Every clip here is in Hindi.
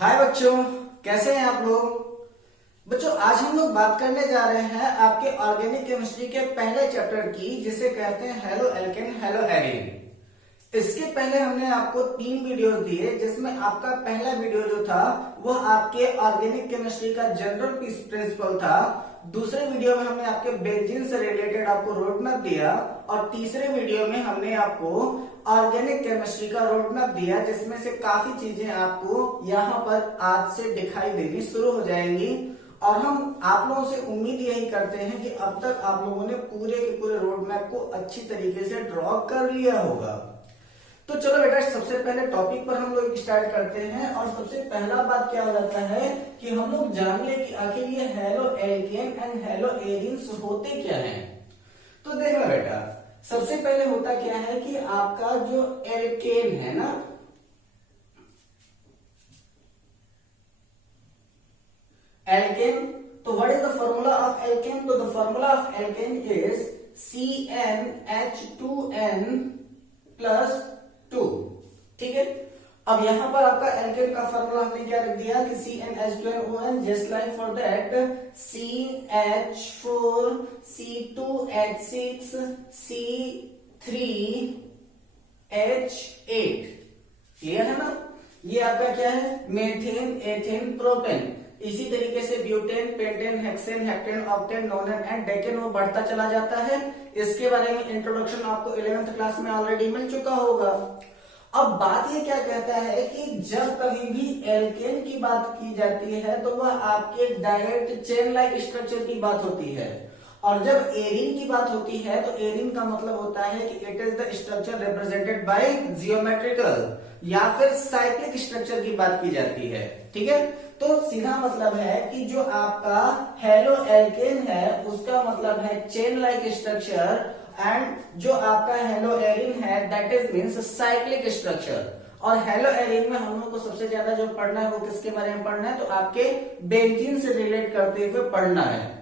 हाय बच्चों, कैसे हैं आप लोग। बच्चों आज हम लोग बात करने जा रहे हैं आपके ऑर्गेनिक केमिस्ट्री के पहले चैप्टर की, जिसे कहते हैं हेलो एल्केन हेलो एरीन। इसके पहले हमने आपको 3 वीडियोस दिए, जिसमें आपका पहला वीडियो जो था वो आपके ऑर्गेनिक केमिस्ट्री का जनरल प्रिंसिपल था। दूसरे वीडियो में हमने आपके बेंजीन से रिलेटेड आपको रोड मैप दिया, और तीसरे वीडियो में हमने आपको ऑर्गेनिक केमिस्ट्री का रोड मैप दिया, जिसमें से काफी चीजें आपको यहाँ पर आज से दिखाई देनी शुरू हो जाएंगी। और हम आप लोगों से उम्मीद यही करते हैं कि अब तक आप लोगों ने पूरे के पूरे रोड मैप को अच्छी तरीके से ड्रॉ कर लिया होगा। तो चलो बेटा, सबसे पहले टॉपिक पर हम लोग स्टार्ट करते हैं। और सबसे पहला बात क्या हो जाता है कि हम लोग जान ले कि आखिर ये hello alkane and hello arenes होते क्या हैं। तो देखो बेटा, सबसे पहले होता क्या है कि आपका जो एल्केन है ना, एल्केन, तो what is the formula of alkane. तो the formula of alkane is CnH2n plus 2। ठीक है, अब यहां पर आपका एल्केन का फॉर्मूला हमने क्या रख दिया कि CnH2nOn, just like for that CH4 C2H6 C3H8। Clear है ना। ये आपका क्या है, मेथेन एथेन प्रोपेन। इसी तरीके से butane pentane hexane heptane octane nonane and decane वो बढ़ता चला जाता है। इसके बारे में इंट्रोडक्शन आपको 11th क्लास में ऑलरेडी मिल चुका होगा। अब बात ये क्या कहता है कि जब कभी भी एल्केन की बात की जाती है तो वह आपके डायरेक्ट चेन लाइक स्ट्रक्चर की बात होती है, और जब एरीन की बात होती है तो एरीन का मतलब होता है कि it is the structure represented by geometrical या फिर साइक्लिक स्ट्रक्चर की बात की जाती है। ठीक है, तो सीधा मतलब है कि जो आपका हेलो एल्केन है उसका मतलब है चेन लाइक स्ट्रक्चर, एंड जो आपका हेलो एरीन है that is means cyclic structure. और हेलो एरीन में हम लोग को सबसे ज्यादा जो पढ़ना है वो किसके बारे में पढ़ना है, तो आपके बेंजीन से रिलेट करते हुए पढ़ना है।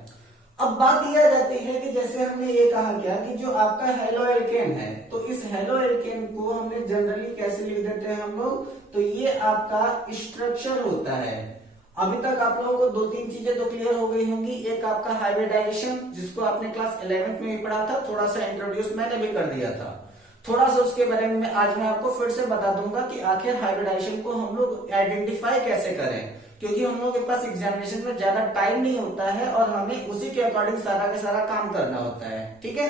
अब बात यह आ जाती है कि जैसे हमने ये कहा क्या कि जो आपका हेलो एल्केन है, तो इस हेलो एल्केन को हमने जनरली कैसे लिख देते हैं हम लोग, तो ये आपका स्ट्रक्चर होता है। अभी तक आप लोगों को 2-3 चीजें तो क्लियर हो गई होंगी। एक आपका हाइब्रिडाइजेशन, जिसको आपने क्लास 11th में भी पढ़ा था, थोड़ा सा इंट्रोड्यूस मैंने भी कर दिया था। थोड़ा सा उसके बारे में आज मैं आपको फिर से बता दूंगा कि आखिर हाइब्रिडाइजेशन को हम लोग आइडेंटिफाई कैसे करें, क्योंकि हम लोग के पास एग्जामिनेशन में ज्यादा टाइम नहीं होता है और हमें उसी के अकॉर्डिंग सारा का सारा काम करना होता है। ठीक है,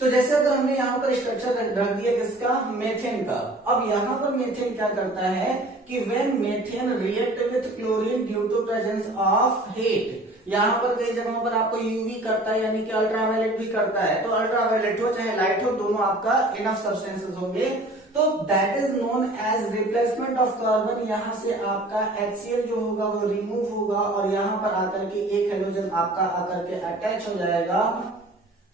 तो जैसे अगर हमने यहाँ पर स्ट्रक्चर रख दिया किसका, मेथेन का। अब यहाँ पर मेथेन क्या करता है कि when methane react with chlorine due to presence of heat, यहाँ पर कई जगहों पर आपको यूवी करता है, यानी कि अल्ट्रावायलेट भी करता है। तो अल्ट्रावायलेट हो चाहे लाइट हो, दोनों आपका इनफ सब्सटेंसेस होंगे। तो that is known as replacement of carbon. यहाँ से आपका HCl जो होगा वो रिमूव होगा, और यहाँ पर आकर के एक हाइड्रोजन आपका आकर के अटैच हो जाएगा।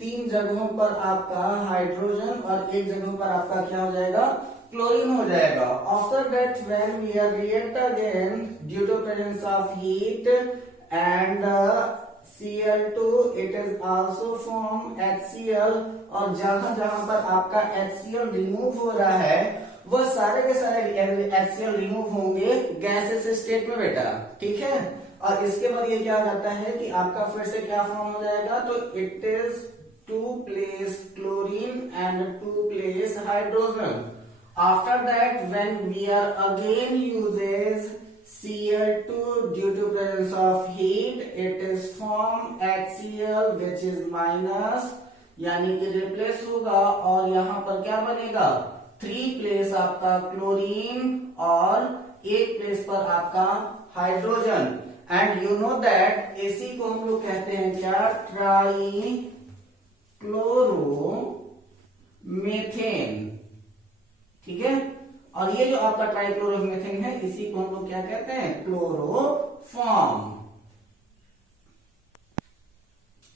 3 जगहों पर आपका हाइड्रोजन और एक जगह पर आपका क्या हो जाएगा, क्लोरीन हो जाएगा। After that when we are react again due to presence of heat and Cl2, it is also form HCl। और जहां जहां पर आपका HCl रिमूव हो रहा है वह सारे के सारे HCl रिमूव होंगे गैसेस स्टेट में बेटा। ठीक है, और इसके बाद ये क्या हो जाता है कि आपका फिर से क्या फॉर्म हो जाएगा, तो it is 2 place chlorine and 2 place hydrogen। After that when we are again uses Cl2 due to presence of heat, it is form HCl which is minus, यानी कि रिप्लेस होगा, और यहाँ पर क्या बनेगा, 3 place आपका क्लोरीन और 1 place पर आपका hydrogen. And you know that इसी को हम लोग कहते हैं क्या, ट्राई क्लोरोमेथेन। ठीक है, और ये जो आपका ट्राइक्लोरोमेथेन है इसी को हम लोग क्या कहते हैं, क्लोरोफॉर्म।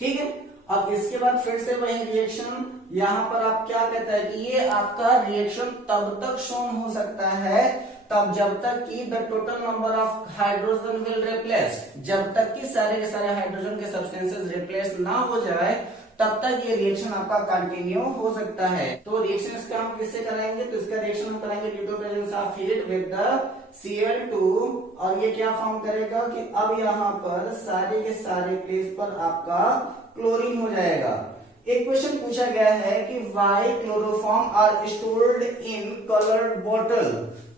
ठीक है, अब इसके बाद फिर से वही रिएक्शन, यहां पर आप क्या कहता है कि ये आपका रिएक्शन तब तक शोन हो सकता है तब जब तक कि the total number of hydrogen will replace, जब तक कि सारे के सारे हाइड्रोजन के सब्सटेंसेस रिप्लेस ना हो जाए तब तक ये रिएक्शन आपका कंटिन्यू हो सकता है। तो रिएक्शन इसका हम किससे कराएंगे, तो इसका रिएक्शन हम कराएंगे due to presence of heat with the Cl2, और ये क्या फॉर्म करेगा कि अब यहाँ पर सारे के सारे प्लेस पर आपका क्लोरीन हो जाएगा। एक क्वेश्चन पूछा गया है कि why chloroform are stored in coloured bottle.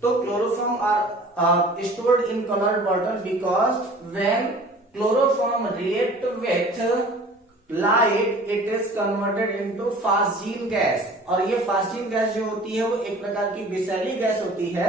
तो chloroform are stored in coloured bottle because when chloroform react with light it is converted into phosgene gas, और ये फास्जीन गैस जो होती है वो एक प्रकार की विषैली गैस होती है,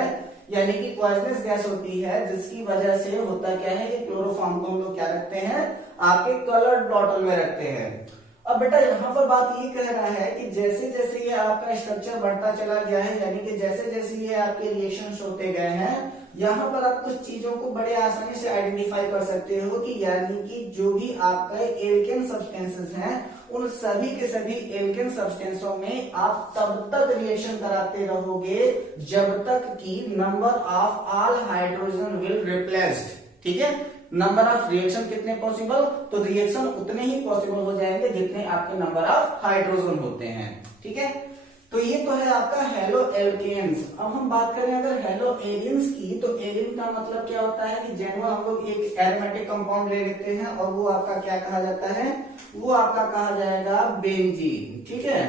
यानी कि पॉइजनस गैस होती है, जिसकी वजह से होता क्या है कि क्लोरोफॉर्म को हम लोग क्या रखते हैं, आपके कलर्ड बॉटल में रखते हैं। अब बेटा यहाँ पर बात ये कह रहा है कि जैसे जैसे ये आपका स्ट्रक्चर बढ़ता चला गया है, यानी कि जैसे जैसे ये आपके रिएक्शंस होते गए हैं, यहाँ पर आप कुछ चीजों को बड़े आसानी से आइडेंटिफाई कर सकते हो कि यानी कि जो भी आपका एल्केन सब्सटेंसेस हैं, उन सभी के सभी एल्केन सब्सटेंसों में आप तब तक रिएक्शन कराते रहोगे जब तक कि number of all hydrogen will replaced. ठीक है, नंबर ऑफ रिएक्शन कितने पॉसिबल, तो रिएक्शन उतने ही पॉसिबल हो जाएंगे जितने आपके नंबर ऑफ हाइड्रोजन होते हैं। ठीक है, तो ये तो है आपका हेलो एल्केन्स। अब हम बात करें अगर हेलो एरिन्स की, तो एरिन का मतलब क्या होता है कि जनरल हम लोग एक एरोमेटिक कंपाउंड ले लेते हैं और वो आपका क्या कहा जाता है, वो आपका कहा जाएगा बेंजीन। ठीक है,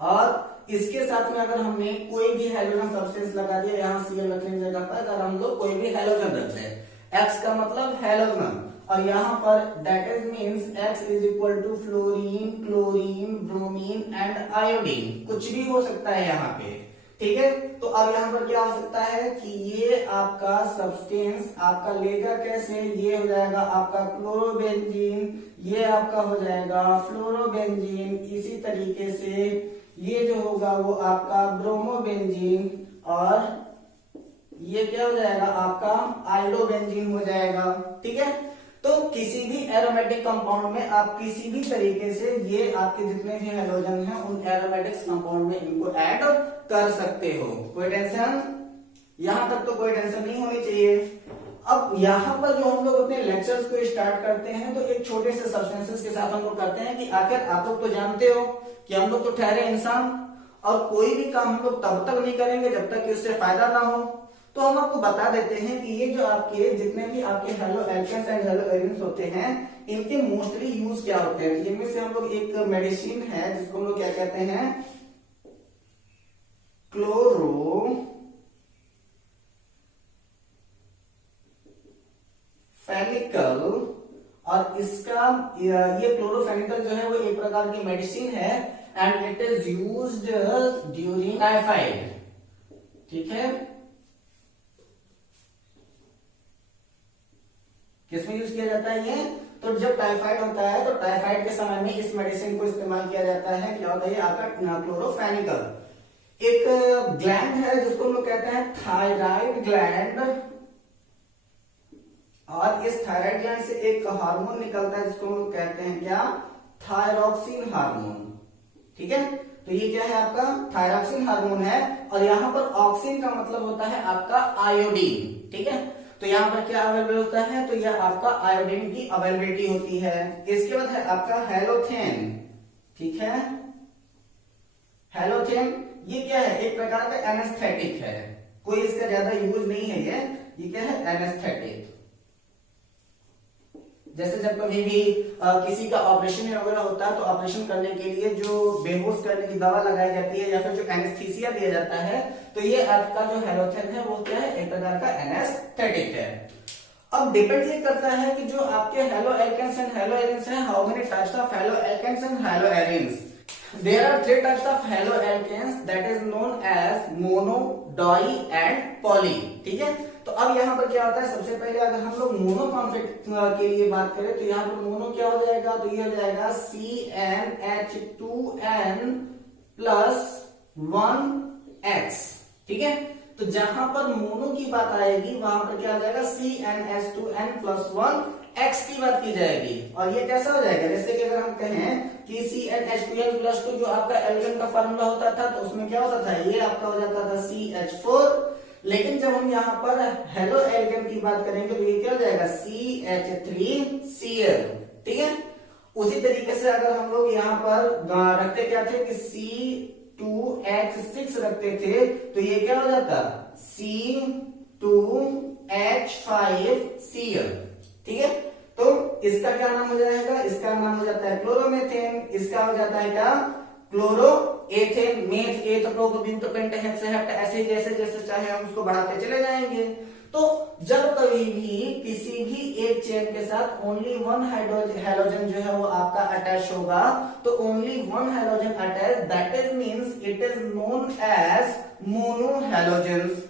और इसके साथ में अगर हमने कोई भी हेलोजन सब्सटेंस लगा दिया, यहाँ Cl रखने की जगह पर अगर हम लोग कोई भी हेलोजन रख दें, X का मतलब हेलोजन, और यहाँ पर that is means X is equal to fluorine, chlorine, bromine and iodine, कुछ भी हो सकता है यहाँ पे। ठीक है, तो अब यहाँ पर क्या हो सकता है कि ये आपका सब्सटेंस आपका लेगा कैसे, ये हो जाएगा आपका क्लोरोबेंजीन, ये आपका हो जाएगा फ्लोरोबेंजीन, इसी तरीके से ये जो होगा वो आपका ब्रोमोबेंजीन, और ये क्या हो जाएगा आपका आयोडोबेंजीन हो जाएगा। ठीक है, तो किसी भी एरोमेटिक कंपाउंड में आप किसी भी तरीके से ये आपके जितने भी हेलोजन हैं उन एरोमेटिक कंपाउंड में इनको ऐड कर सकते हो। कोई टेंशन, यहां तक तो कोई टेंशन नहीं होनी चाहिए। अब यहाँ पर जो हम लोग अपने लेक्चर्स को स्टार्ट करते हैं तो एक छोटे से सब्सटेंसेस के साथ हम लोग करते हैं कि आखिर आप लोग तो जानते हो कि हम लोग तो ठहरे इंसान, और कोई भी काम हम लोग तब तक नहीं करेंगे जब तक कि उससे फायदा ना हो। तो हम आपको बता देते हैं कि ये जो आपके जितने भी आपके halo alkanes and hello arenes होते हैं, इनके मोस्टली यूज क्या होते हैं। इनमें से हम लोग एक मेडिसिन है जिसको हम लोग क्या कहते हैं, क्लोरोफेनिकल, और इसका ये क्लोरोफेनिकल जो है वो एक प्रकार की मेडिसिन है and it is used during typhoid. ठीक है, किसमें यूज किया जाता है ये, तो जब टाइफाइड होता है तो टाइफाइड के समय में इस मेडिसिन को इस्तेमाल किया जाता है। क्या होता है ये आपका क्लोरोफेनिकल। एक ग्लैंड है जिसको हम लोग कहते हैं थायराइड ग्लैंड, और इस थायराइड ग्लैंड से एक हार्मोन निकलता है जिसको हम लोग कहते हैं क्या, थायरॉक्सिन हार्मोन। ठीक है, तो ये क्या है आपका थायरॉक्सिन हार्मोन है, और यहाँ पर ऑक्सिन का मतलब होता है आपका आयोडीन। ठीक है, तो यहाँ पर क्या अवेलेबल होता है, तो यह आपका आयोडीन की अवेलेबिलिटी होती है। इसके बाद है आपका हेलोथेन। ठीक है, हेलोथेन ये क्या है, एक प्रकार का एनेस्थेटिक है, कोई इसका ज्यादा यूज नहीं है। ये क्या है, एनेस्थेटिक। जैसे जब कभी भी किसी का ऑपरेशन वगैरह होता है तो ऑपरेशन करने के लिए जो बेहोश करने की दवा लगाई जाती है या फिर जो एनेस्थीसिया दिया जाता है, तो ये आपका जो हेलोथेन है वो क्या है, एक प्रकार का एनेस्थेटिक है। अब डिपेंड ये करता है कि जो आपके halo alkanes and hello arenes हैं, how many types of halo alkanes and hello arenes. There are three types of haloalkanes that is known as mono, di and poly। ठीक है, तो अब यहाँ पर क्या होता है, सबसे पहले अगर हम लोग मोनो कॉन्फ्लिक्ट के लिए बात करें तो यहाँ पर मोनो क्या हो जाएगा, तो ये हो जाएगा CnH2n + 1x। ठीक है, तो जहां पर मोनो की बात आएगी वहां पर क्या हो जाएगा, CnH2n + 1x की बात की जाएगी। और ये कैसा हो जाएगा, जैसे कि अगर हम कहें कि CnH2n + 2 जो आपका एल्केन का फार्मूला होता था तो उसमें क्या होता था, ये आपका हो जाता था CH4। लेकिन जब हम यहाँ पर हेलो एल्केन की बात करेंगे तो ये क्या हो जाएगा, CH3Cl। ठीक है, उसी तरीके से अगर हम लोग यहाँ पर रखते क्या थे कि C2H6 रखते थे तो ये क्या हो जाता C2H5Cl। ठीक है, तो इसका क्या नाम हो जाएगा, इसका नाम हो जाता है क्लोरोमेथेन, इसका हो जाता है क्या chloroethane, meth, eth, prop, but, pent, hex, hept, ऐसे जैसे जैसे चाहे हम उसको बढ़ाते चले जाएंगे। तो जब कभी भी किसी भी एक चेन के साथ ओनली वन हाइड्रोजन जो है वो आपका अटैच होगा, तो only one hydrogen attach, that is means it is known as monohalogens.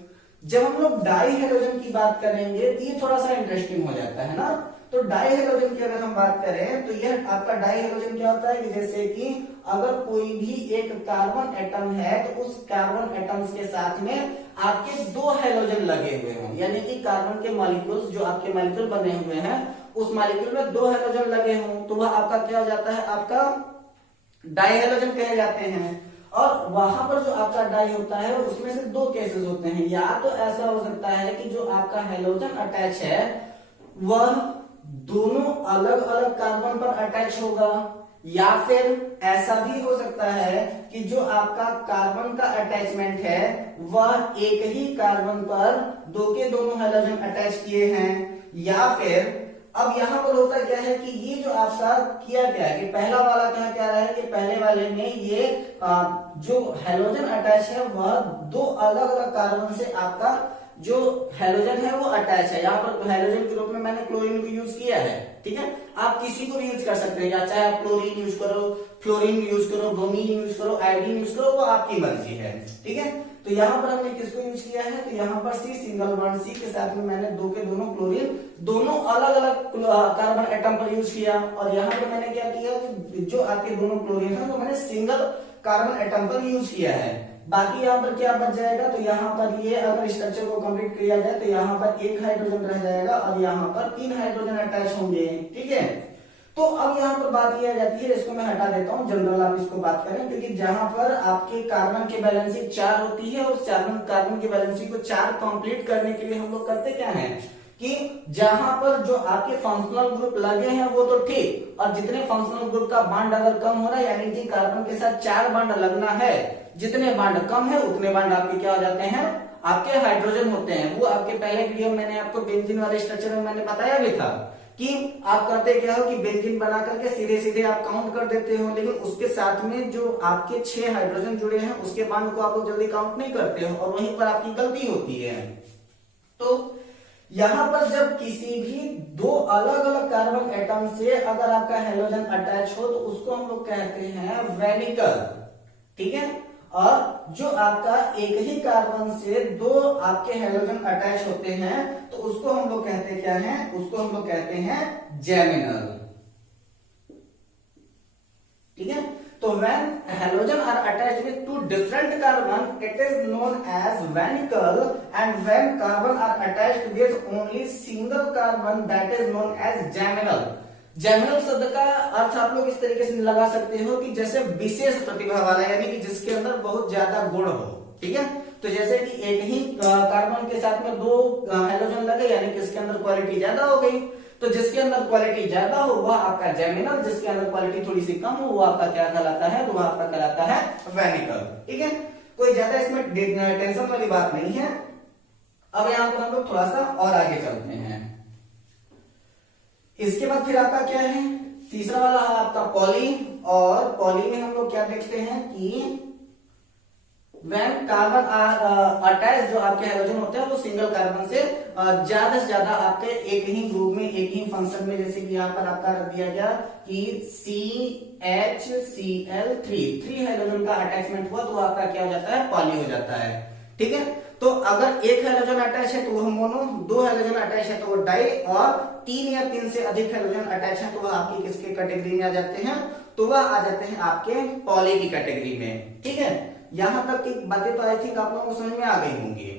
जब हम लोग डाई हाइड्रोजन की बात करेंगे तो ये थोड़ा सा इंटरेस्टिंग हो जाता है ना। तो डाई हाइड्रोजन की अगर हम बात करें तो यह आपका डाई हाइड्रोजन क्या होता है कि जैसे कि अगर कोई भी एक कार्बन एटम है तो उस कार्बन एटम्स के साथ में आपके दो हाइड्रोजन लगे हुए हैं, यानी कि कार्बन के मॉलिक्यूल्स जो आपके मॉलिक्यूल बने हुए हैं उस मॉलिक्यूल में दो हाइड्रोजन लगे हों तो वह आपका क्या हो जाता है, आपका डाई हाइड्रोजन कहे जाते हैं। और वहां पर जो आपका डाई होता है उसमें से दो केसेस होते हैं, या तो ऐसा हो सकता है कि जो आपका हाइड्रोजन अटैच है वह दोनों अलग अलग कार्बन पर अटैच होगा, या फिर ऐसा भी हो सकता है कि जो आपका कार्बन का अटैचमेंट है वह एक ही कार्बन पर दो के दोनों हाइड्रोजन अटैच किए हैं। या फिर अब यहां पर होता क्या है कि ये जो आपका किया गया है कि पहला वाला क्या कह रहा है कि पहले वाले में ये जो हाइड्रोजन अटैच है वह दो अलग अलग कार्बन से आपका जो हाइड्रोजन है वो अटैच है। यहाँ पर हाइड्रोजन के रूप में मैंने क्लोरीन को यूज किया है, ठीक है, आप किसी को भी यूज कर सकते हैं, चाहे आप क्लोरीन यूज करो, फ्लोरीन यूज करो, ब्रोमीन यूज करो, आयोडीन यूज करो, वो आपकी मर्जी है। ठीक है, तो यहाँ पर हमने किसको यूज किया है, तो यहाँ पर सी सिंगल बॉन्ड सी के साथ में मैंने दो के दोनों क्लोरीन दोनों अलग अलग कार्बन एटम पर यूज किया, और यहाँ पर मैंने क्या किया कि जो आपके दोनों क्लोरीन है वो मैंने सिंगल कार्बन एटम पर यूज किया है। बाकी यहाँ पर क्या बच जाएगा, तो यहाँ पर ये अगर स्ट्रक्चर को कंप्लीट किया जाए तो यहाँ पर एक हाइड्रोजन रह जाएगा और यहाँ पर तीन हाइड्रोजन अटैच होंगे। ठीक है, तो अब यहाँ पर बात यह आ जाती है, इसको मैं हटा देता हूँ, जनरल आप इसको बात करें, क्योंकि जहां पर आपके कार्बन की बैलेंसिंग 4 होती है उस कार्बन की बैलेंसिंग को 4 कंप्लीट करने के लिए हम लोग करते क्या है कि जहां पर जो आपके फंक्शनल ग्रुप लगे हैं वो तो ठीक, और जितने फंक्शनल ग्रुप का बांड अगर कम हो रहा है यानी कि कार्बन के साथ 4 बांड लगना है, जितने बांड कम है उतने बांड आपके क्या हो जाते हैं, आपके हाइड्रोजन होते हैं। वो आपके पहले वीडियो में मैंने आपको बेंजीन वाले स्ट्रक्चर में मैंने बताया भी था कि आप करते क्या हो कि बेंजीन बना करके सीधे सीधे आप काउंट कर देते हो, लेकिन उसके साथ में जो आपके 6 हाइड्रोजन जुड़े हैं उसके बांड को आप लोग जल्दी काउंट नहीं करते हो और वहीं पर आपकी गलती होती है। तो यहां पर जब किसी भी दो अलग अलग कार्बन एटम से अगर आपका हाइड्रोजन अटैच हो तो उसको हम लोग कहते हैं वेनिकल। ठीक है, और जो आपका एक ही कार्बन से दो आपके हाइड्रोजन अटैच होते हैं तो उसको हम लोग कहते क्या है, उसको हम लोग कहते हैं जेमिनल। ठीक है, तो when halogen are attached with two different carbon it is known as vesicle, and when carbon are attached with only single carbon that is known as geminal। Geminal शब्द का अर्थ आप लोग इस तरीके से लगा सकते हो कि जैसे विशेष प्रतिभा वाला, यानी कि जिसके अंदर बहुत ज्यादा गुण हो। ठीक है, तो जैसे कि एक ही कार्बन के साथ में दो हाइड्रोजन लगे यानी कि इसके अंदर क्वालिटी ज्यादा हो गई, तो जिसके अंदर क्वालिटी ज्यादा हो वह आपका जेमिनल, जिसके अंदर क्वालिटी थोड़ी सी कम हो वो आपका क्या कहलाता है, तो वह आपका कहलाता है वेनिकल। ठीक है, कोई ज्यादा इसमें टेंशन वाली बात नहीं है। अब यहाँ पर हम लोग थोड़ा सा और आगे चलते हैं। इसके बाद फिर आपका क्या है, तीसरा वाला है आपका पॉली, और पॉली में हम लोग क्या देखते हैं कि when कार्बन अटैच जो आपके हाइड्रोजन होते हैं वो सिंगल कार्बन से ज्यादा आपके एक ही ग्रुप में एक ही फंक्शन में, जैसे कि यहाँ पर आपका रख दिया गया कि CHCl3 हाइड्रोजन का अटैचमेंट हुआ तो वो आपका क्या हो जाता है, पॉली हो जाता है। ठीक है, तो अगर एक हाइड्रोजन अटैच है तो वह मोनो, दो हाइड्रोजन अटैच है तो वो डाई, और 3 या 3 से अधिक हाइड्रोजन अटैच है तो वह आपकी किसके कैटेगरी में आ जाते हैं, तो वह आ जाते हैं आपके पॉली की कैटेगरी में। ठीक है, यहां तक की बातें तो आई थिंक आप लोगों को समझ में आ गई होंगी।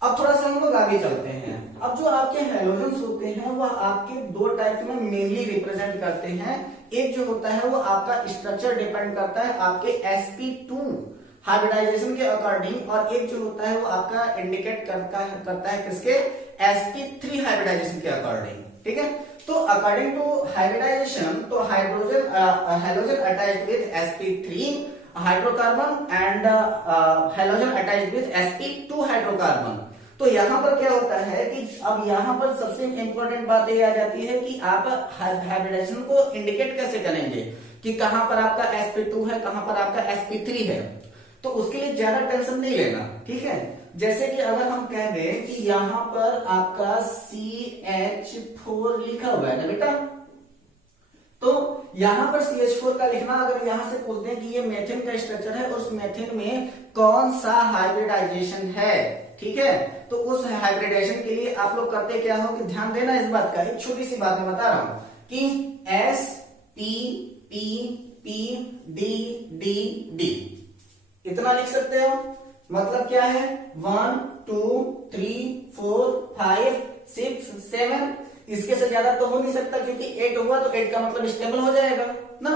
अब थोड़ा सा हम लोग आगे चलते हैं। अब जो आपके हाइड्रोजन होते हैं वह आपके दो टाइप में मेनली रिप्रेजेंट करते हैं। एक जो होता है वो आपका स्ट्रक्चर डिपेंड करता है आपके sp2 हाइब्रिडाइजेशन के अकॉर्डिंग, और एक जो होता है वो आपका इंडिकेट करता है किसके, sp3 हाइब्रिडाइजेशन के अकॉर्डिंग। ठीक है, तो अकॉर्डिंग टू हाइब्रिडाइजेशन, तो hydrogen attached with sp3 hydrocarbon and hydrogen attached with sp2 hydrocarbon. तो यहाँ पर क्या होता है कि अब यहाँ पर सबसे इंपॉर्टेंट बात ये आ जाती है कि आप हाइब्रिडाइजेशन को इंडिकेट कैसे करेंगे कि कहां पर आपका sp2 है, कहां पर आपका sp3 है। तो उसके लिए ज्यादा टेंशन नहीं लेना, ठीक है। जैसे कि अगर हम कह दें कि यहाँ पर आपका CH4 लिखा हुआ है ना बेटा, तो यहाँ पर CH4 का लिखना, अगर यहाँ से पूछते हैं कि ये मेथेन का स्ट्रक्चर है, उस मेथेन में कौन सा हाइब्रिडाइजेशन है, ठीक है, तो उस हाइब्रिडाइजेशन के लिए आप लोग करते क्या हो कि ध्यान देना इस बात का, एक छोटी सी बात मैं बता रहा हूं कि sp_p_p_d_d_d इतना लिख सकते हो। मतलब क्या है, 1 2 3 4 5 6 7, इसके से ज्यादा तो हो नहीं सकता, क्योंकि 8 हुआ तो 8 का मतलब स्टेबल हो जाएगा ना।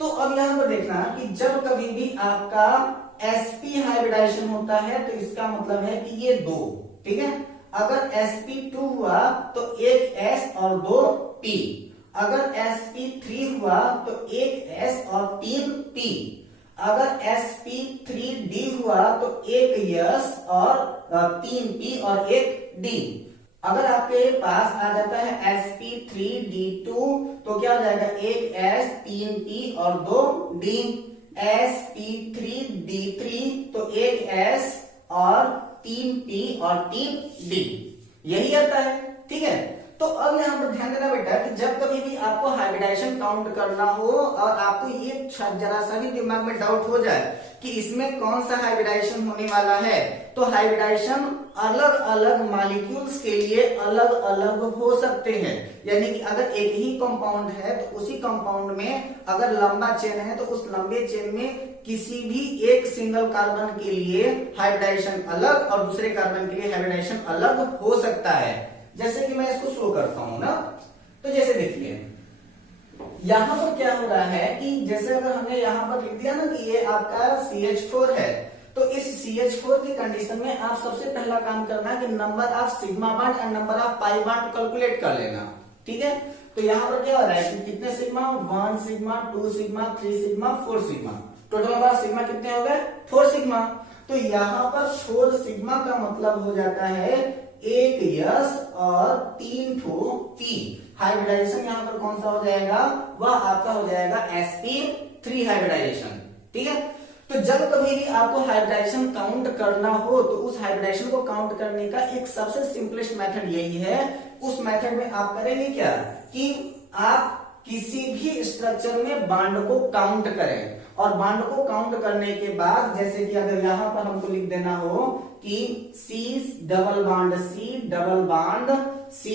तो अब यहां पर देखना कि जब कभी भी आपका sp हाइब्रिडाइजेशन होता है तो इसका मतलब है कि ये 2, ठीक है। अगर sp2 हुआ तो एक s और 2 p, अगर sp3 हुआ तो एक s और 3 p, अगर sp3d हुआ तो एक s और 3 p और एक d। अगर आपके पास आ जाता है sp3d2 तो क्या हो जाएगा, एक s 3 p और 2 d। sp3d3 तो एक s और 3 p और 3 d, यही आता है, ठीक है। तो अब यहां पर ध्यान देना बेटा कि जब कभी भी आपको हाइब्रिडाइजेशन काउंट करना हो और आपको ये जरा सा भी दिमाग में डाउट हो जाए कि इसमें कौन सा हाइब्रिडाइजेशन होने वाला है, तो हाइब्रिडाइजेशन अलग अलग मॉलिक्यूल्स के लिए अलग अलग हो सकते हैं। यानी कि अगर एक ही कंपाउंड है तो उसी कंपाउंड में अगर लंबा चेन है तो उस लंबे चेन में किसी भी एक सिंगल कार्बन के लिए हाइब्रिडाइजेशन अलग और दूसरे कार्बन के लिए हाइब्रिडाइजेशन अलग हो सकता है। जैसे कि मैं इसको शो करता हूं ना, तो जैसे देखिए यहां पर क्या हो रहा है कि जैसे अगर हमने यहां पर लिख दिया ना कि ये आपका CH4 है, तो इस CH4 की कंडीशन में आप सबसे पहला काम करना कि number of sigma bond and number of pi bond calculate कर लेना, ठीक है। तो यहां पर क्या हो रहा है कि कितने sigma, 1 sigma 2 sigma 3 sigma 4 sigma, total number of sigma कितने हो गए, 4 सिग्मा। तो यहां पर 4 सिग्मा का मतलब हो जाता है एक यस और 3 ठो पी। हाइब्रिडाइजेशन यहां पर कौन सा हो जाएगा, वह आपका हो जाएगा sp3 हाइब्रिडाइजेशन, ठीक है। तो जब कभी भी आपको हाइब्रिडाइजेशन काउंट करना हो तो उस हाइब्रिडाइजेशन को काउंट करने का एक सबसे सिंपलेस्ट मेथड यही है। उस मेथड में आप करेंगे क्या कि आप किसी भी स्ट्रक्चर में बॉन्ड को काउंट करें, और बॉन्ड को काउंट करने के बाद जैसे कि अगर यहां पर हमको लिख देना हो कि C डबल बॉन्ड C,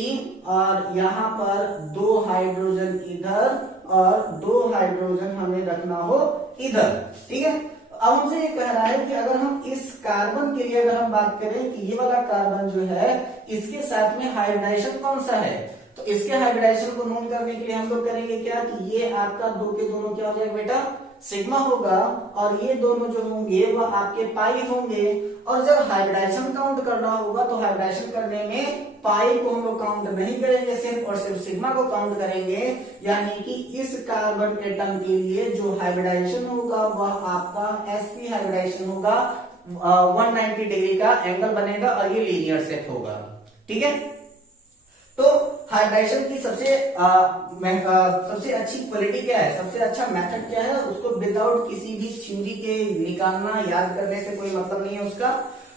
और यहां पर 2 हाइड्रोजन इधर और 2 हाइड्रोजन हमें रखना हो इधर, ठीक है। अब हमसे ये कह रहा है कि अगर हम इस कार्बन के लिए अगर हम बात करें कि ये वाला कार्बन जो है इसके साथ में हाइब्रिडाइजेशन कौन सा है, तो इसके हाइब्रिडाइजेशन को नोट करने के लिए हम लोग करेंगे क्या कि ये आपका 2 के दोनों क्या हो जाएगा बेटा, सिग्मा होगा, और ये दोनों जो होंगे वह आपके पाई होंगे। और जब हाइब्रिडाइजेशन काउंट करना होगा तो हाइब्रिडाइजेशन करने में पाई को हम लोग काउंट नहीं करेंगे, सिर्फ और सिर्फ सिग्मा को काउंट करेंगे। यानी कि इस कार्बन एटम के लिए जो हाइब्रिडाइजेशन होगा वह आपका sp हाइब्रिडाइजेशन होगा, 190 डिग्री का एंगल बनेगा और ये लीनियर सेट होगा, ठीक है। तो हाइब्रिडाइजेशन की सबसे अच्छी क्वालिटी क्या है, सबसे अच्छा मेथड क्या है, उसको विदाउट किसी भी थ्योरी के निकालना, याद करने से कोई मतलब नहीं है उसका।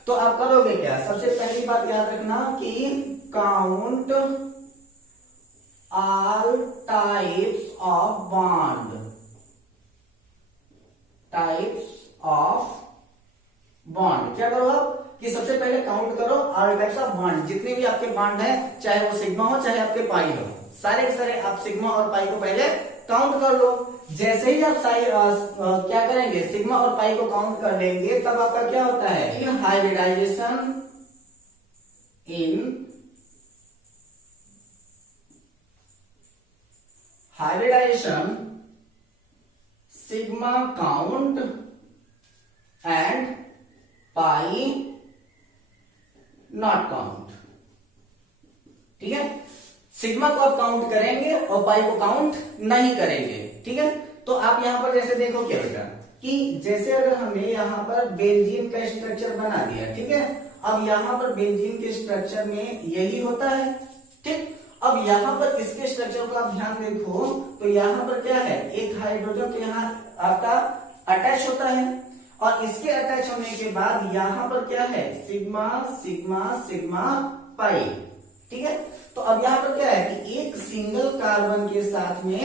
तो आप करोगे क्या, सबसे पहली बात याद रखना कि count all types of bond, क्या करो आप कि सबसे पहले काउंट करो ऑल टाइप्स ऑफ बॉन्ड, जितने भी आपके बॉन्ड है, चाहे वो सिग्मा हो चाहे आपके पाई हो, सारे के सारे आप सिग्मा और पाई को पहले काउंट कर लो। जैसे ही आप क्या करेंगे, सिग्मा और पाई को काउंट कर लेंगे, तब आपका क्या होता है, in hybridization sigma count at count, ठीक है। सिग्मा को आप काउंट करेंगे और पाई को काउंट नहीं करेंगे, ठीक है। तो आप यहां पर जैसे देखो क्या बेटा कि जैसे अगर हमें यहां पर बेंजीन का स्ट्रक्चर बना दिया, ठीक है। अब यहां पर बेंजीन के स्ट्रक्चर में यही होता है, ठीक। अब यहां पर इसके स्ट्रक्चर को आप ध्यान देखो तो यहां पर क्या है, एक हाइड्रोजन तो यहां आपका अटैच होता है और इसके अटैच होने के बाद यहां पर क्या है, सिग्मा सिग्मा सिग्मा पाई, ठीक है। तो अब यहां पर क्या है कि एक सिंगल कार्बन के साथ में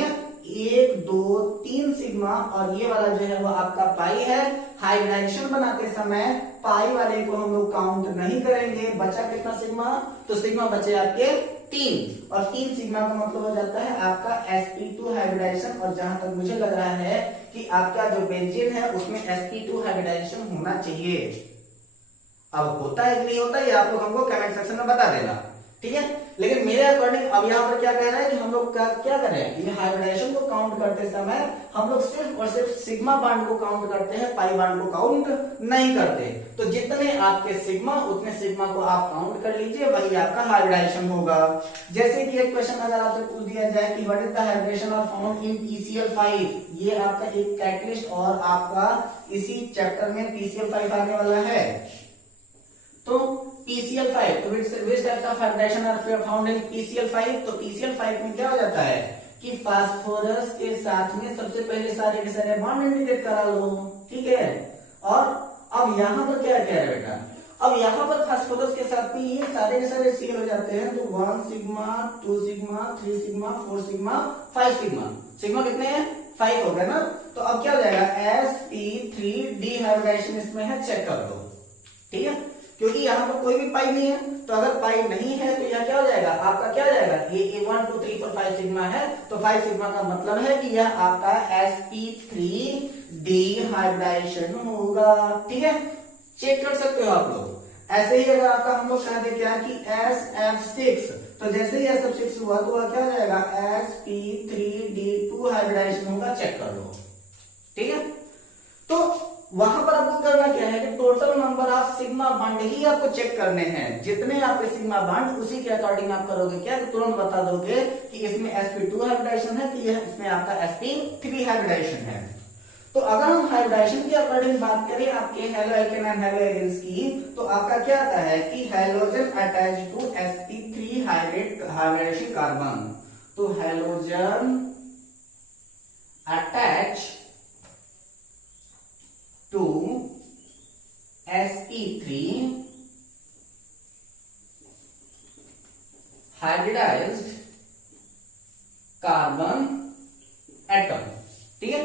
1 2 3 सिग्मा और ये वाला जो है वो आपका पाई है। हाइब्रिडाइजेशन बनाते समय पाई वाले को हम लोग काउंट नहीं करेंगे। बचा कितना सिग्मा, तो सिग्मा बचे आपके 3 और 3 सिग्मा का मतलब हो जाता है आपका sp2 हाइब्रिडाइजेशन। और जहां तक मुझे लग रहा है कि आपका जो बेंजीन है उसमें sp2 हाइब्रिडाइजेशन होना चाहिए। अब होता है कि नहीं होता ये आप लोग हमको कमेंट सेक्शन में बता देना, ठीक है। लेकिन मेरे अकॉर्डिंग अब यहाँ पर क्या कह रहा है कि हम लोग क्या करें कि हाइब्रिडाइजेशन को काउंट करते समय हम लोग सिर्फ और सिर्फ सिग्मा बांड को काउंट करते हैं, पाई बांड को काउंट नहीं करते। तो जितने आपके सिग्मा उतने सिग्मा को आप काउंट कर लीजिए, वही आपका हाइब्रिडाइजेशन होगा। जैसे कि एक क्वेश्चन अगर आपसे पूछ दिया जाए कि what is the hybridisation are found in PCl5, ये आपका एक कैटलिस्ट और आपका इसी चैप्टर में PCl5 आने वाला है। तो PCl5 तो which types of hybridization are found in PCl5, तो PCl5 में क्या हो जाता है कि फास्फोरस के साथ में सबसे पहले सारे के सारे बॉन्ड इंडिकेट करा लो, ठीक है। और अब यहाँ पर क्या कह रहे हैं बेटा, अब यहाँ पर फास्फोरस के साथ में ये सारे के सारे सील हो जाते हैं। तो 1 sigma 2 sigma 3 sigma 4 sigma 5 sigma, sigma कितने हैं 5 हो गए ना। तो अब क्या हो जाएगा sp3d हाइब्रिडाइजेशन इसमें है, चेक कर दो, ठीक है। क्योंकि यहाँ पर कोई भी पाई नहीं है, तो अगर पाई नहीं है तो यह क्या हो जाएगा आपका, क्या हो जाएगा ये 1 2 3 4 5 सिग्मा है। तो 5 सिग्मा का मतलब है कि यह आपका sp3d हाइब्रिडाइजेशन होगा, ठीक है। चेक कर सकते हो आप लोग। ऐसे ही अगर आपका हम लोग कह दे क्या कि sf6, तो जैसे ही sf6 हुआ तो वह क्या हो जाएगा sp3d2 हाइब्रिडाइजेशन होगा, चेक कर लो, ठीक है। तो वहां पर आपको करना क्या है कि total number of sigma bond ही आपको चेक करने हैं। जितने आपके सिग्मा बॉन्ड उसी के अकॉर्डिंग आप करोगे क्या, तो तुरंत बता दोगे कि इसमें sp2 हाइब्रिडाइजेशन है कि यह इसमें आपका sp3 हाइब्रिडाइजेशन है। तो अगर हम हाइब्रिडाइजेशन के अकॉर्डिंग बात करें आपके halo alkane and halo alkanes की, तो आपका क्या आता है कि halogen attach to sp3 hybridization carbon. तो halogen attach to sp3 hybridized carbon atom, ठीक है।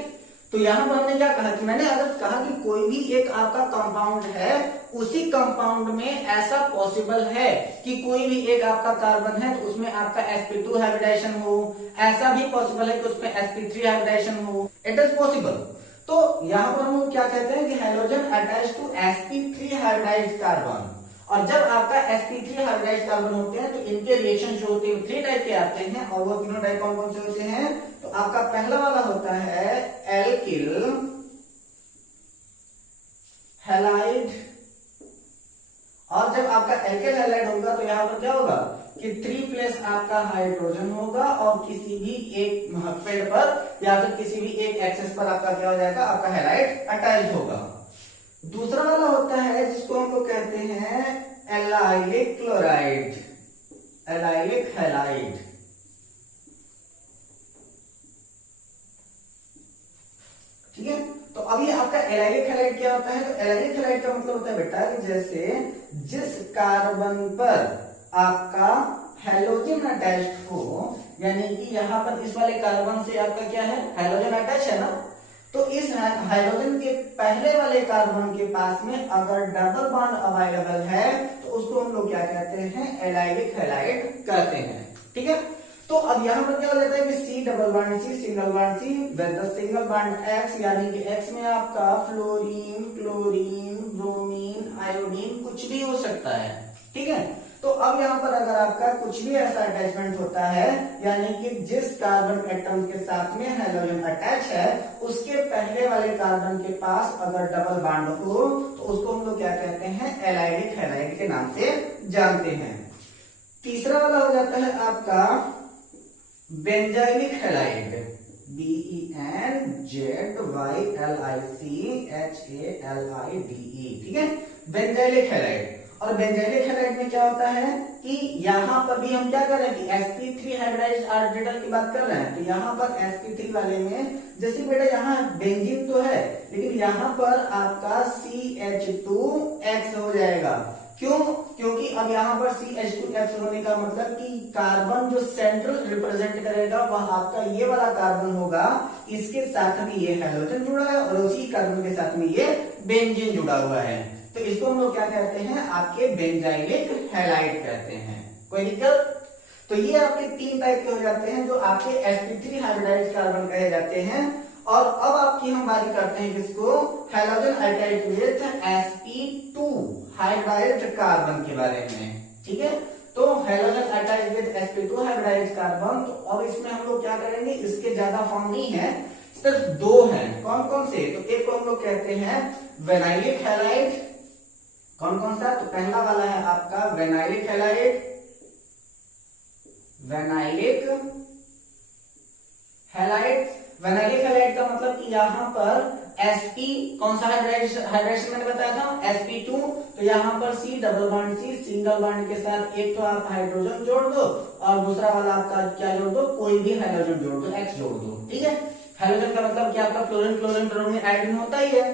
तो यहां पर हमने क्या कहा कि मैंने अगर कहा कि कोई भी एक आपका कंपाउंड है, उसी कंपाउंड में ऐसा पॉसिबल है कि कोई भी एक आपका कार्बन है तो उसमें आपका sp2 हाइब्रिडाइजेशन हो, ऐसा भी पॉसिबल है कि उसमें sp3 हाइब्रिडाइजेशन हो, इट इज पॉसिबल। तो यहां पर हम क्या कहते हैं कि halogen attach to sp3 hybridised carbon. और जब आपका sp3 हाइब्रिडाइज्ड कार्बन होते हैं तो इनके रिएक्शन जो होते हैं 3 टाइप के आते हैं। और वो तीनों टाइप कौन कौन से होते हैं, तो आपका पहला वाला होता है एल्किल हैलाइड। और जब आपका एल्किल हैलाइड होगा तो यहां पर क्या होगा कि 3+ आपका हाइड्रोजन होगा और किसी भी एक पेड़ पर या फिर किसी भी एक एक्सेस पर आपका क्या हो जाएगा, आपका हैलाइड अटैच होगा। दूसरा वाला होता है जिसको हम लोग कहते हैं एलाइलिक क्लोराइड, एलाइलिक हैलाइड, ठीक है। तो अभी आपका एलाइलिक हैलाइड क्या होता है, तो एलाइलिक हैलाइड का मतलब होता है बेटा कि जैसे जिस कार्बन पर आपका हैलोजन अटैच्ड हो, यानी कि यहाँ पर इस वाले कार्बन से आपका क्या है हैलोजन अटैच है ना, तो इस हाइड्रोजन के पहले वाले कार्बन के पास में अगर डबल बॉन्ड अवेलेबल है तो उसको हम लोग क्या कहते हैं, एलाइलिक हैलाइड कहते हैं, ठीक है। तो अब यहाँ पर क्या हो जाता है कि C double bond C single bond C with the single bond X, यानी कि X में आपका फ्लोरीन, क्लोरीन, ब्रोमीन, आयोडीन कुछ भी हो सकता है, ठीक है। तो अब यहाँ पर अगर आपका कुछ भी ऐसा अटैचमेंट होता है, यानी कि जिस कार्बन एटम के साथ में हाइड्रोजन अटैच है उसके पहले वाले कार्बन के पास अगर डबल बॉन्ड हो तो उसको हम लोग क्या कहते हैं, एलाइडिक हैलाइड के नाम से जानते हैं। तीसरा वाला हो जाता है आपका बेंजाइलिक हैलाइड, BENZYLICHALIDE, ठीक है, बेंजाइलिक हैलाइड। और बेंजाइलिक हैलाइड में क्या होता है कि यहाँ पर भी हम क्या कर रहे हैं कि sp3 हाइब्रिडाइज्ड ऑर्बिटल की बात कर रहे हैं, तो यहाँ पर sp3 वाले में जैसे बेटा यहाँ बेंजीन तो है लेकिन यहाँ पर आपका CH2X हो जाएगा। क्यों? क्योंकि अब यहाँ पर CH2X होने का मतलब कि कार्बन जो सेंट्रल रिप्रेजेंट करेगा वह आपका ये वाला कार्बन होगा, इसके साथ में ये हाइड्रोजन जुड़ा है और उसी कार्बन के साथ में ये बेंजीन जुड़ा हुआ है, तो इसको हम लोग क्या कहते हैं, आपके बेंजाइलिक हैलाइड कहते हैं। कोई दिक्कत? तो ये आपके 3 टाइप के हो जाते हैं जो आपके sp3 हाइब्रिडाइज्ड कार्बन कहे जाते हैं। और अब आपकी हम बात करते हैं किसको, halogen attached with sp2 hybridised carbon के बारे में, ठीक है। तो halogen attached with sp2 hybridised carbon, तो अब इसमें हम लोग क्या करेंगे, इसके ज्यादा फॉर्म नहीं है, सिर्फ 2 हैं। कौन कौन से? तो एक को हम लोग कहते हैं वेनाइलिक हैलाइड। कौन कौन सा? तो पहला वाला है आपका वेनाइलिक हैलाइड, वेनाइलिक हैलाइड। वेनाइलिक हैलाइड का मतलब कि यहाँ पर sp कौन सा हाइड्रेशन मैंने बताया था, sp2, तो यहाँ पर C double bond C single bond के साथ एक तो आप हाइड्रोजन जोड़ दो और दूसरा वाला आपका क्या जोड़ दो, कोई भी हाइड्रोजन जोड़ दो, X जोड़ दो, ठीक है। हाइड्रोजन का मतलब क्या, आपका क्लोरीन क्लोरीन ब्रोमीन आयोडीन होता ही है।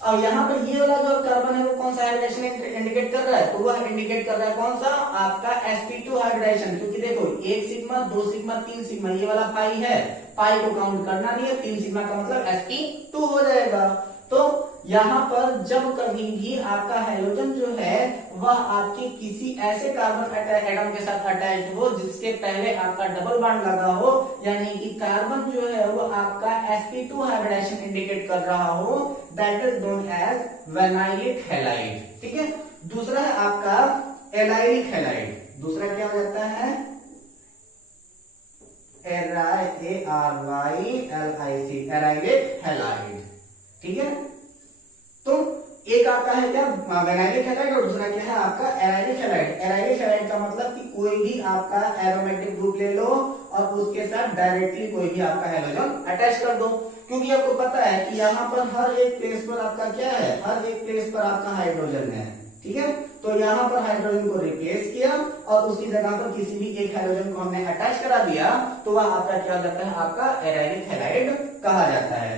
और यहाँ पर ये वाला जो कार्बन है वो कौन सा हाइब्रिडाइजेशन इंडिकेट कर रहा है, तो वह इंडिकेट कर रहा है कौन सा, आपका sp2 हाइब्रिडाइजेशन। क्योंकि देखो 1 सिग्मा 2 सिग्मा 3 सिग्मा, ये वाला पाई है, पाई को काउंट करना नहीं है, 3 सिग्मा का मतलब sp2 हो जाएगा। तो यहाँ पर जब कभी भी आपका हाइड्रोजन जो है वह आपके किसी ऐसे कार्बन एटम के साथ अटैच्ड हो जिसके पहले आपका डबल बॉन्ड लगा हो, यानी कि कार्बन जो है वो आपका sp2 हाइब्रिडाइजेशन इंडिकेट कर रहा हो, that is known as vinylic halide, ठीक है। दूसरा है आपका एलाइलिक हैलाइड। दूसरा क्या हो जाता है, एराइलिक हैलाइड, ठीक है। तो एक आपका है क्या वेनाइलिक हैलाइड और दूसरा क्या है आपका एराइलिक हैलाइड। एराइलिक हैलाइड का मतलब कि कोई भी आपका एरोमेटिक ग्रुप ले लो और उसके साथ डायरेक्टली कोई भी आपका हाइड्रोजन अटैच कर दो, क्योंकि आपको पता है कि यहाँ पर हर एक प्लेस पर आपका क्या है, हर एक प्लेस पर आपका हाइड्रोजन है, ठीक है। तो यहाँ पर हाइड्रोजन को रिप्लेस किया और उसकी जगह पर किसी भी एक हाइड्रोजन को हमने अटैच करा दिया, तो वह आपका क्या हो जाता है, आपका एराइलिक हैलाइड कहा जाता है।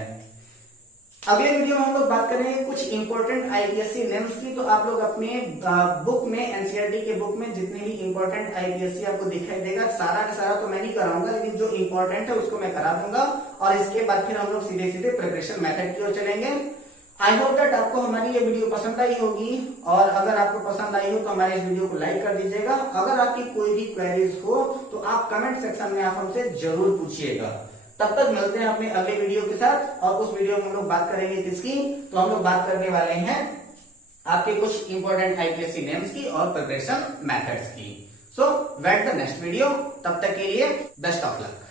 अगले वीडियो में हम लोग बात करेंगे कुछ इंपॉर्टेंट आईपीएससी नेम्स की। तो आप लोग अपने बुक में, एनसीईआरटी के बुक में जितने भी इंपॉर्टेंट आईपीएससी आपको दिखाई देगा, सारा का सारा तो मैं नहीं कराऊंगा, लेकिन जो इंपॉर्टेंट है उसको मैं करा दूंगा और इसके बाद फिर हम लोग सीधे सीधे प्रिपरेशन मेथड की ओर चलेंगे। आई होप दैट आपको हमारी ये वीडियो पसंद आई होगी, और अगर आपको पसंद आई हो तो हमारे इस वीडियो को लाइक कर दीजिएगा। अगर आपकी कोई भी क्वेरीज हो तो आप कमेंट सेक्शन में आप हमसे जरूर पूछिएगा। तब तक मिलते हैं अपने अगले वीडियो के साथ, और उस वीडियो में हम लोग बात करेंगे किसकी, तो हम लोग बात करने वाले हैं आपके कुछ इंपॉर्टेंट आईपीएससी नेम्स की और प्रिपरेशन मेथड्स की। सो वेट द नेक्स्ट वीडियो, तब तक के लिए बेस्ट ऑफ लक।